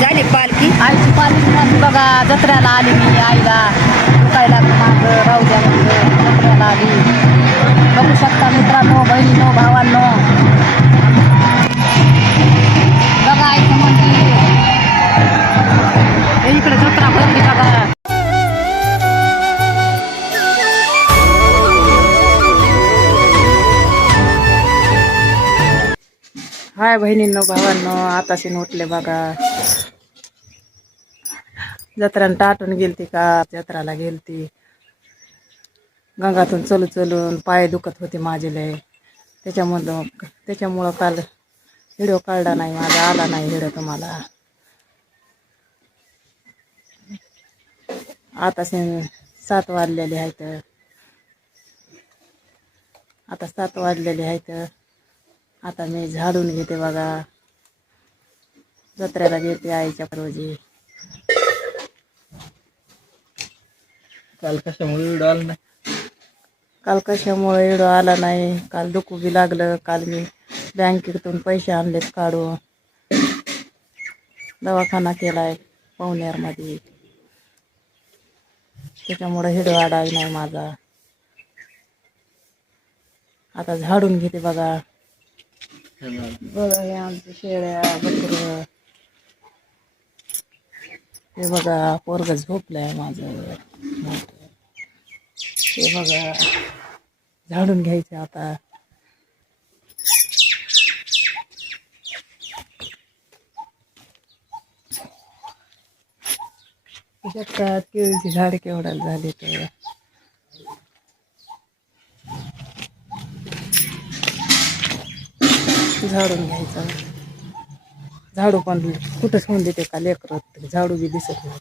झाली पालखी आईची पालखी बघा जत्र्याला आली मी आईला दुखायला माझं राहू द्या म्हणलं जत्र्याला आली बघू शकता मित्रांनो बहिणीनो भावांनो बघा आईचं मंदिर इकडे जत्रा भरली बघा. हाय बहिणींनो भावांनो आताशी उठले बघा. जत्रानं टाटून गेलती का जत्राला गेलती गंगातून चलू चलून पाय दुखत होते माझे लय त्याच्यामुळं काल व्हिडिओ काढला नाही माझा आला नाही व्हिडिओ तुम्हाला. आता 7 वाजलेले आहेत आता 7 वाजलेले आहेत. आता मी झाडून घेते बघा. जत्रेला गेलते आईच्या रोजी. काल कशामुळे व्हिडिओ आला नाही काल कशामुळे व्हिडिओ आला नाही. काल दुखू बी लागलं. काल मी बँकेतून पैसे आणलेत काढून दवाखाना केलाय पवनेरमध्ये त्याच्यामुळे व्हिडिओ आला नाही माझा. आता झाडून घेते बघा. बघा हे आमच्या शेळ्या बकरं हे बघा पोरगं झोपलंय माझं हे बघा झाडून घ्यायचे आता. शकतात केळीची झाड केवढ्याला झाली तर झाडून घ्यायचं. झाडू पण कुठंच होऊन देते का लेकरं झाडू बी दिसत नाही.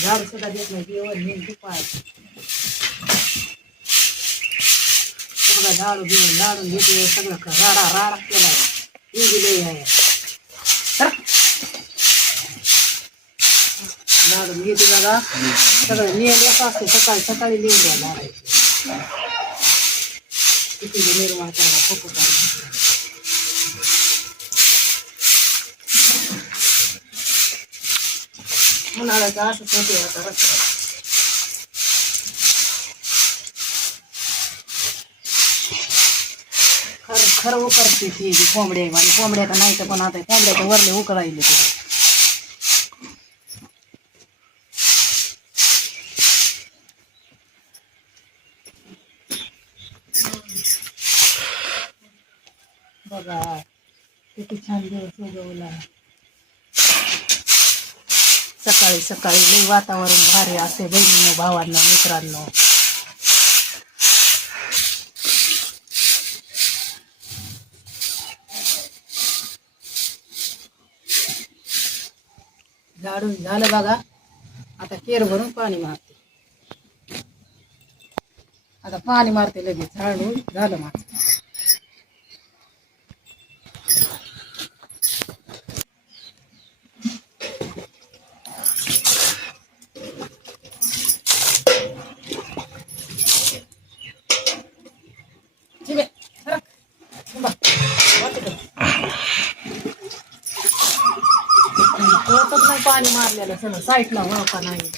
झाडू सुद्धा देत नाही जेवण हे दुपार सगळं झाडू घेऊन झाडून घेते सगळं राडा राडा केलाय दिलंय आहे. झाडून घेते बघा सगळं नियम असते सकाळी सकाळी लिहून द्या झाडायचे किती निर्माण करा फोटो उन्हाळ्याचं असंच होते आता खरं उकरते ती कोंबड्या आणि कोंबड्या तर नाही तर पण आता कोंबड्याच्या वरले उकरायले ते बघा किती छान दिवस उगवला. सकाळी सकाळी लई वातावरण भारी असते बहिणींनो भावांनो मित्रांनो. झाडून झालं बघा. आता केर भरून पाणी मारते. आता पाणी मारते लगेच झाडून झालं माझं. नाही पाणी मारलेलं सगळं साईडला वळका नाही.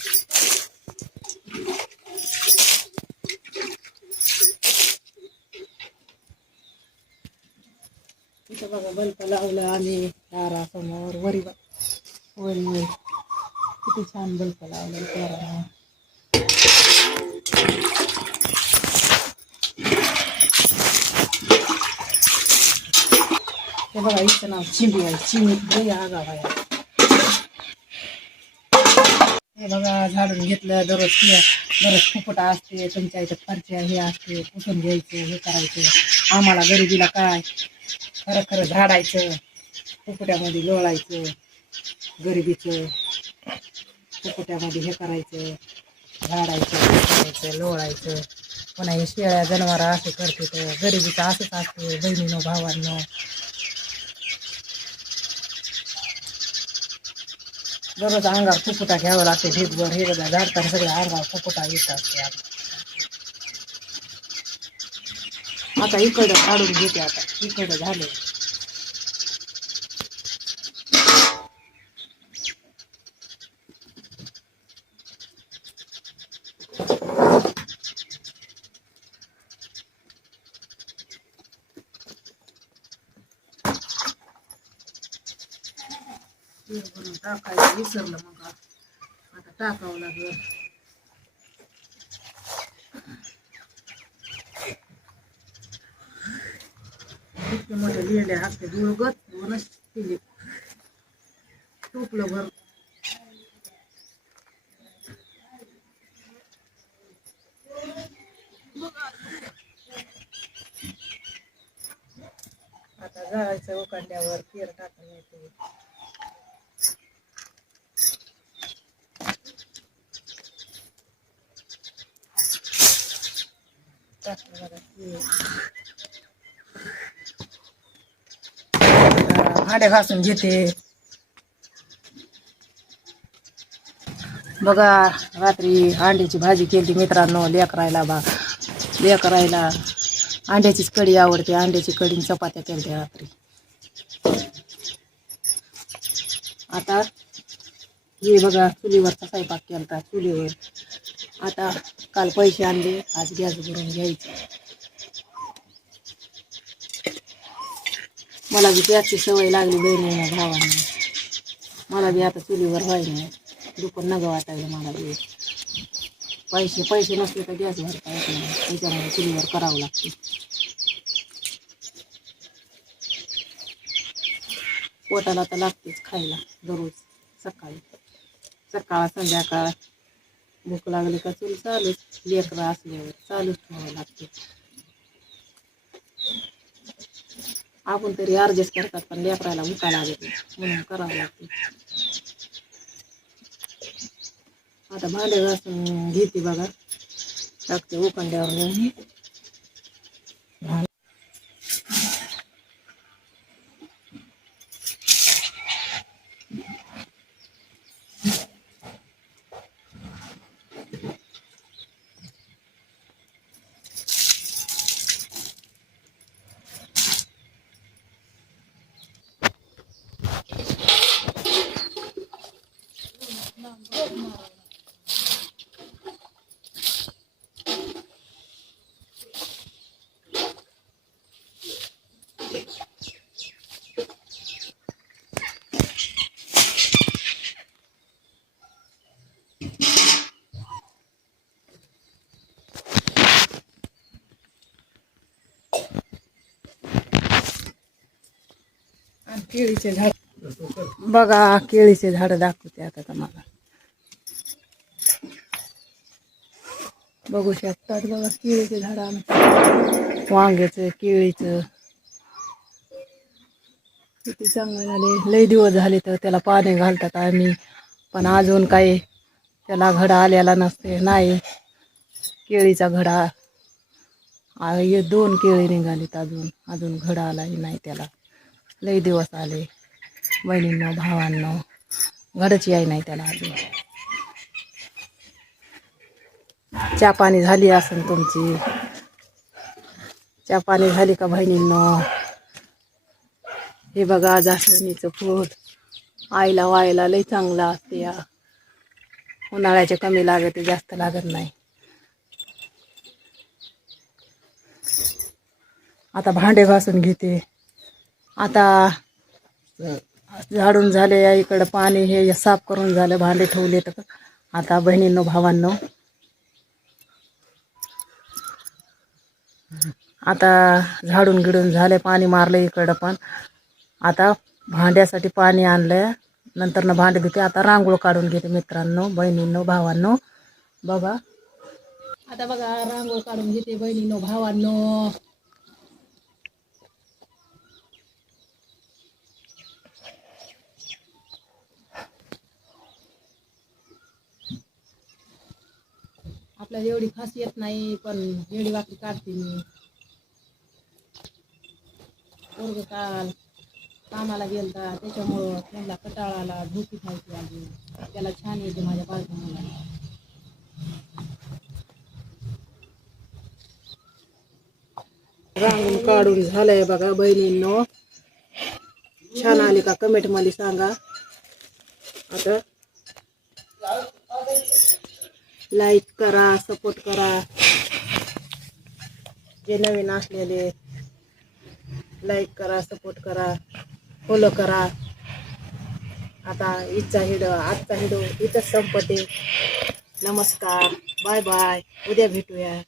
इथं बघा बल्ब लावलं आम्ही दारासमोर वरी वरी किती छान बल्ब लावलं दाराला. हे बघा इथं नाव चिंबी आहे. चिंबीत लई आगाव आहे. हे बघा झाडून घेतलं दररोज बरंच फुफुटा असते तुमच्या इथं फरच्या हे असते पुसून घ्यायचं हे करायचं. आम्हाला गरिबीला काय खरं खरं झाडायचं फुफुट्यामध्ये लोळायचं गरिबीचं फुफुट्यामध्ये हे करायचं झाडायचं करायचं लोळायचं. पुन्हा हे शेळ्या जनावर असे करते तर गरिबीचं असंच असते बहिणीनं भावांनो. दररोज अंगावर फुफुटा घ्यावं लागते ढीगभर. हे बघा झाडताना सगळं अंगावर फुफुटा येत असते. आता इकडं काढून घेते. आता इकडं झालं. तेल भरून टाकायचं विसरलं मग आता टाकावं लागलं. इतके मोठे लिहिले हाते गुळगत म्हणूनच केली टोपलं भर. आता जायचं उकडल्यावर तेल टाकून येते. भांडे घासून घेते. बघा रात्री अंड्याची भाजी केली मित्रांनो. लेकरायला अंड्याचीच कढी आवडते. अंड्याची कढी आणि चपात्या केल्या रात्री. आता हे बघा चुलीवरचा स्वयंपाक केला चुलीवर. आता काल पैसे आणले आज गॅस भरून घ्यायचे. मला बी त्याची सवय लागली बहिणीनं भावांना. मला बी आता चुलीवर व्हायला दुपार नगं वाटायला मला बी. पैसे नसले तर गॅस भरता येत नाही. त्याच्यामुळे चुलीवर करावं लागते. पोटाला तर लागतेच खायला दररोज सकाळ संध्याकाळ. भूक लागली का चूल चालूच. लेकरं असल्यावर चालूच ठेवावं लागते. आपण तरी ॲडजस्ट करतात पण लेकराला भुका लागते म्हणून करावं लागते. आता भांडे घासून घेते बघा. टाकते उकंड्यावर नेऊन. केळीचे झाड बघा. केळीचे झाड दाखवते आता तुम्हाला. बघू शकतात बघा केळीचे झाड आमचं. वांग्याचं केळीचं किती चांगलं झाले. लय दिवस झाले तर त्याला पाणी घालतात आम्ही पण अजून काही त्याला घडा आलेला नसते. नाही केळीचा घडा 2 केळी निघालीत. अजून घडा आलाही नाही त्याला. लय दिवस आले बहिणींनो भावांनो. घडच याय नाही त्याला अजून. चहा पाणी झाली असेल तुमची. चहा पाणी झाली का बहिणींनो. हे बघा जास्वंदीचं फूल आईला वायला लय चांगलं असते. या उन्हाळ्याचे कमी लागते जास्त लागत नाही. आता भांडे घासून घेते. आता झाडून झाले. या इकडं पाणी हे साफ करून झालं. भांडे ठेवले तर आता बहिणींनो भावांनो आता झाडून गिडून झाले. पाणी मारलं इकडं पण. आता भांड्यासाठी पाणी आणलं. नंतर भांडे धुते. आता रांगोळ काढून घेते मित्रांनो बहिणींनो भावांनो. बघा आता बघा रांगोळ काढून घेते बहिणींनो भावांनो. आपल्याला एवढी खास येत नाही, पण एवढी वाकडी काढते मी. पोरगं काल कामाला गेलता, त्याच्यामुळं त्यांना कटाळाला झोपी खायची आली. त्याला छान येते माझ्या बाळका मुलाला. रांगून काढून झालंय बघा बहिणींनो. छान आले का कमेंट मध्ये सांगा. आता लाईक करा, सपोर्ट करा. जे नवीन असलेले लाईक करा, सपोर्ट करा, फॉलो करा. आता आजचा व्हिडिओ इथंच संपते. नमस्कार, बाय बाय, उद्या भेटूया.